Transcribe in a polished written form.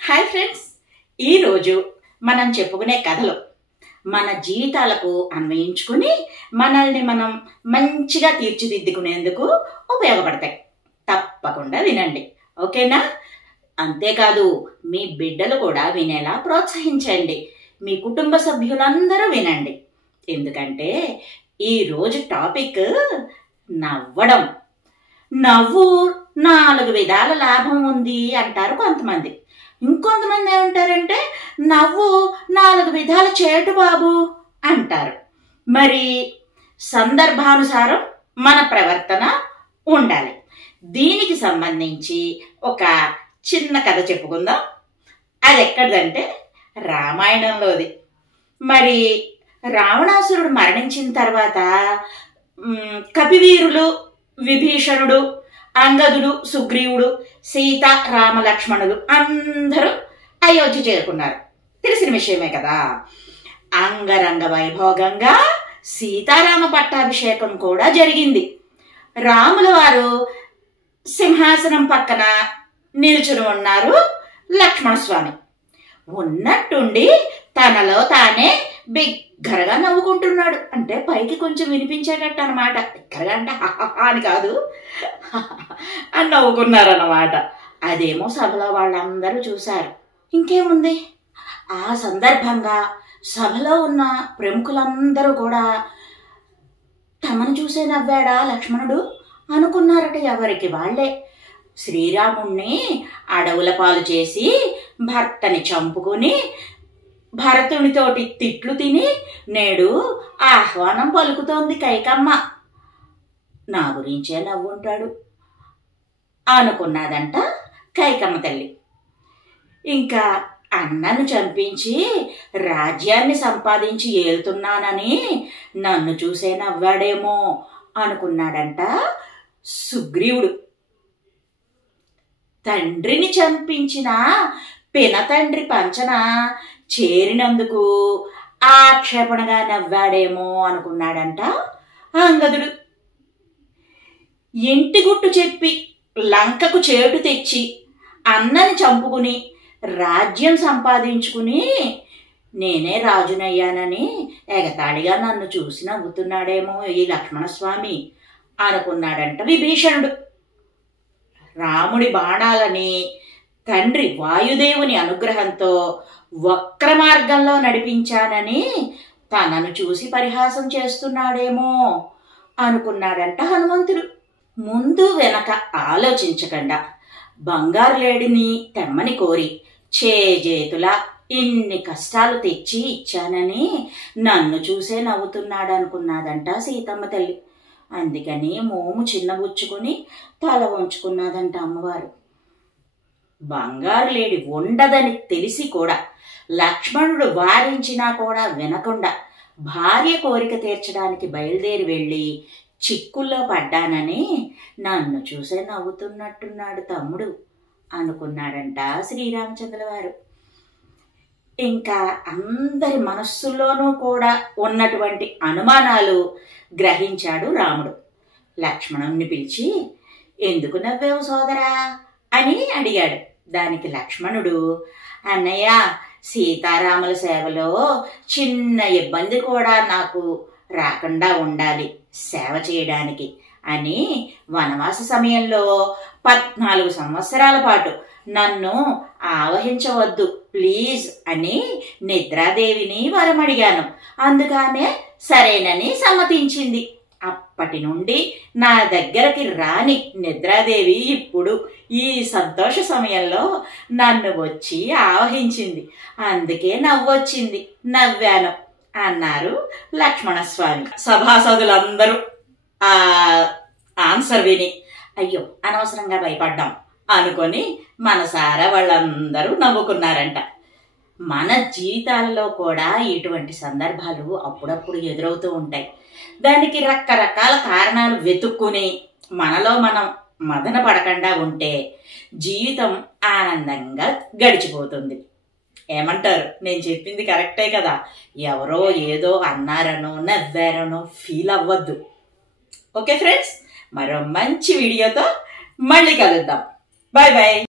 Hi friends, ఈరోజు మనం చెప్పుకునే కథలు మన జీవితాలకు అన్వయించుకుని మనల్ని మనం మంచిగా తీర్చిదిద్దుకునేందుకు ఉపయోగపడతాయి. తప్పకుండా వినండి, ఓకేనా? అంతేకాదు మీ బిడ్డలు కూడా వినేలా ప్రోత్సహించండి. మీ కుటుంబ సభ్యులందరూ వినండి. ఎందుకంటే ఈరోజు టాపిక్ నవ్వడం. నవ్వు 4 విధాల లాభం ఉంది అంటారు కొంతమంది. ఇంకొంతమంది ఏమంటారంటే నవ్వు 4 విధాల చేటు బాబు అంటారు. మరి సందర్భానుసారం మన ప్రవర్తన ఉండాలి. దీనికి సంబంధించి ఒక చిన్న కథ చెప్పుకుందాం. అది ఎక్కడిదంటే రామాయణంలోది. మరి రావణాసురుడు మరణించిన తర్వాత కపివీరులు, విభీషణుడు, అంగదుడు, సుగ్రీవుడు, సీత, రామ, లక్ష్మణులు అందరూ అయోధ్య చేరుకున్నారు. తెలిసిన విషయమే కదా. అంగరంగ వైభోగంగా సీతారామ పట్టాభిషేకం కూడా జరిగింది. రాముల వారు సింహాసనం పక్కన నిల్చుని ఉన్నారు. లక్ష్మణస్వామి ఉన్నట్టుండి తనలో తానే బిగ్గరగా నవ్వుకుంటున్నాడు. అంటే పైకి కొంచెం వినిపించేటట్టు అనమాట. బిగ్గరగా అంటే అని కాదు, అని నవ్వుకున్నారన్నమాట. అదేమో సభలో వాళ్ళందరూ చూశారు. ఇంకేముంది, ఆ సందర్భంగా సభలో ఉన్న ప్రముఖులందరూ కూడా తమను చూసే నవ్వాడా లక్ష్మణుడు అనుకున్నారట. ఎవరికి వాళ్ళే. శ్రీరాముణ్ణి అడవుల పాలు చేసి భర్తని చంపుకుని భరతునితోటి తిట్లు తిని నేడు ఆహ్వానం పలుకుతోంది కైకమ్మ. నా గురించే నవ్వుంటాడు అనుకున్నదంట కైకమ్మ తల్లి. ఇంకా అన్నను చంపించి రాజ్యాన్ని సంపాదించి ఏలుతున్నానని నన్ను చూసే నవ్వాడేమో అనుకున్నాడంట సుగ్రీవుడు. తండ్రిని చంపించిన పినతండ్రి పంచన చేరినందుకు ఆక్షేపణగా నవ్వాడేమో అనుకున్నాడంట అంగదుడు. ఇంటి గుట్టు చెప్పి లంకకు చేటు తెచ్చి అన్నని చంపుకుని రాజ్యం సంపాదించుకుని నేనే రాజునయ్యానని ఎగతాళిగా నన్ను చూసి నవ్వుతున్నాడేమో ఈ లక్ష్మణస్వామి అనుకున్నాడంట విభీషణుడు. రాముడి బాణాలని తండ్రి వాయుదేవుని అనుగ్రహంతో వక్ర మార్గంలో నడిపించానని తనను చూసి పరిహాసం చేస్తున్నాడేమో అనుకున్నాడంట హనుమంతుడు. ముందు వెనక ఆలోచించకుండా బంగారు లేడిని తెమ్మని కోరి చేజేతులా ఇన్ని కష్టాలు తెచ్చి ఇచ్చానని నన్ను చూసే నవ్వుతున్నాడనుకున్నాదంట సీతమ్మ తల్లి. అందుకని మోము చిన్నబుచ్చుకొని తల వంచుకున్నదంట అమ్మవారు. బంగారు లేడి ఉండదని తెలిసి కూడా లక్ష్మణుడు వారించినా కూడా వినకుండా భార్య కోరిక తీర్చడానికి బయలుదేరి వెళ్ళి చిక్కుల్లో పడ్డానని నన్ను చూసే నవ్వుతున్నట్టున్నాడు తమ్ముడు అనుకున్నాడంట శ్రీరామచంద్రుల వారు. ఇంకా అందరి మనస్సుల్లోనూ కూడా ఉన్నటువంటి అనుమానాలు గ్రహించాడు రాముడు. లక్ష్మణుణ్ణి పిలిచి ఎందుకు నవ్వేవు సోదరా అని అడిగాడు. దానికి లక్ష్మణుడు, అన్నయ్య సీతారాముల సేవలో చిన్న ఇబ్బంది కూడా నాకు రాకుండా ఉండాలి సేవ చేయడానికి అని వనవాస సమయంలో 14 సంవత్సరాల పాటు నన్ను ఆవహించవద్దు ప్లీజ్ అని నిద్రాదేవిని వరమడిగాను. అందుకనే సరేనని సమ్మతించింది. అప్పటి నుండి నా దగ్గరకి రాని నిద్రాదేవి ఇప్పుడు ఈ సంతోష సమయంలో నన్ను వచ్చి ఆవహించింది. అందుకే నవ్వొచ్చింది, నవ్వాను అన్నారు లక్ష్మణస్వామి. సభాసదులందరూ ఆ ఆన్సర్ విని అయ్యో అనవసరంగా భయపడ్డాం అనుకొని మనసారా వాళ్ళందరూ నవ్వుకున్నారంట. మన జీవితాలలో కూడా ఇటువంటి సందర్భాలు అప్పుడప్పుడు ఎదురవుతూ ఉంటాయి. దానికి రకరకాల కారణాలు వెతుక్కుని మనలో మనం మదన పడకుండా ఉంటే జీవితం ఆనందంగా గడిచిపోతుంది. ఏమంటారు? నేను చెప్పింది కరెక్టే కదా. ఎవరో ఏదో అన్నారనో నవ్వారనో ఫీల్ అవ్వద్దు. ఓకే ఫ్రెండ్స్, మరో మంచి వీడియోతో మళ్ళీ కలుద్దాం. Bye bye.